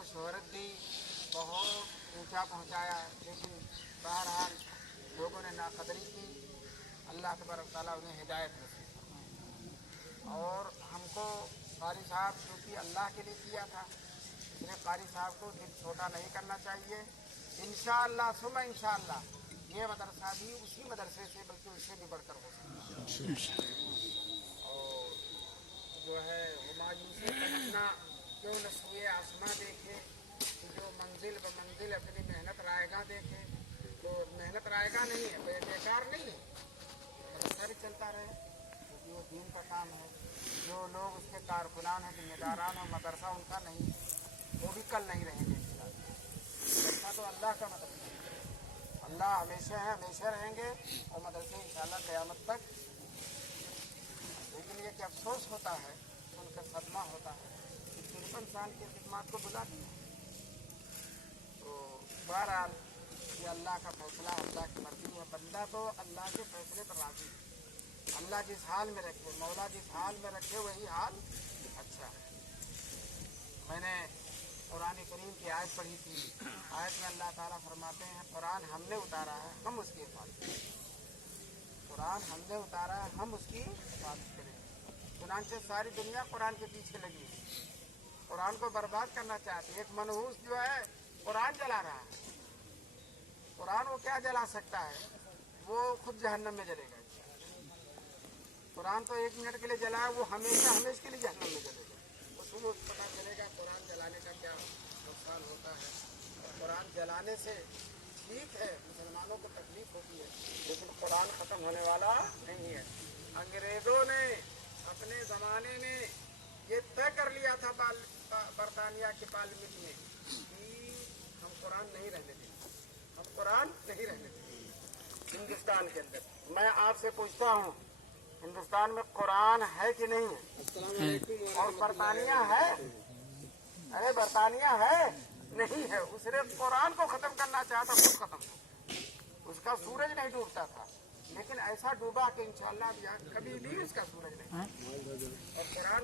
को शोहरत दी, बहुत ऊंचा पहुंचाया, लेकिन बहरहाल लोगों ने नाकदरी की। अल्लाह तबारक तआला उन्हें हिदायत नसीब फरमाए। और हमको कारी साहब क्योंकि अल्लाह के लिए किया था, इसलिए कारी साहब को दिल छोटा नहीं करना चाहिए। इंशाअल्लाह सुम्मा इंशाअल्लाह ये मदरसा भी उसी मदरसे से बल्कि उससे भी बढ़कर हो सकता है। और जो है हुमायूं से तमन्ना क्यों न सोए आसमां देखे, जो मंजिल ब मंजिल अपनी मेहनत रायगा देखे। तो मेहनत रायगा नहीं है, बेकार नहीं है, मदरसा भी चलता रहे क्योंकि वो दीन का काम है। जो लोग उसके कारकुनान हैं, जिम्मेदारान हैं, मदरसा उनका नहीं है, वो भी कल नहीं रहेंगे। मदरसा तो अल्लाह का मदरसा है, अल्लाह हमेशा है, हमेशा रहेंगे और मदरसे इंशाअल्लाह क़यामत तक। लेकिन ये कि अफसोस होता है, उनका सदमा होता है कि 53 साल की खिदमत को बुला दिया। तो बहरहाल ये अल्लाह का फैसला, अल्लाह की मर्जी है। बंदा तो अल्लाह के फैसले पर राजी है। अल्लाह जिस हाल में रखे, मौला जिस हाल में रखे वही हाल अच्छा है। मैंने कुरान करीम की आयत पढ़ी थी। आयत में अल्लाह ताला फरमाते हैं कुरान हमने उतारा है, हम उसकी हिफाजत करेंगे। कुरान हमने उतारा है, हम उसकी हिफाजत करेंगे। चुनांचे सारी दुनिया कुरान के पीछे लगी है, कुरान को बर्बाद करना चाहती है। एक मनहूस जो है कुरान जला रहा है। कुरान वो क्या जला सकता है, वो खुद जहन्नम में जलेगा। कुरान तो 1 मिनट के लिए जला है, वो हमेशा हमेशा के लिए जहन्नम में जलेगा। उसको पता चलेगा कुरान जलाने का क्या नुकसान होता है। और कुरान जलाने से ठीक है, मुसलमानों को तकलीफ होती है, लेकिन कुरान ख़त्म होने वाला नहीं है। अंग्रेज़ों ने अपने ज़माने में ये तय कर लिया था बरतानिया की पार्लियामेंट में कि हम कुरान नहीं रहने देंगे, हम कुरान नहीं रहने देंगे हिंदुस्तान के अंदर। मैं आपसे पूछता हूँ, हिंदुस्तान में कुरान है कि नहीं है? और बरतानिया है? अरे बरतानिया है नहीं है। उसने कुरान को खत्म करना चाहा था, खुद खत्म हो। उसका सूरज नहीं डूबता था, लेकिन ऐसा डूबा कि इंशाअल्लाह कभी भी उसका सूरज नहीं। और कुरान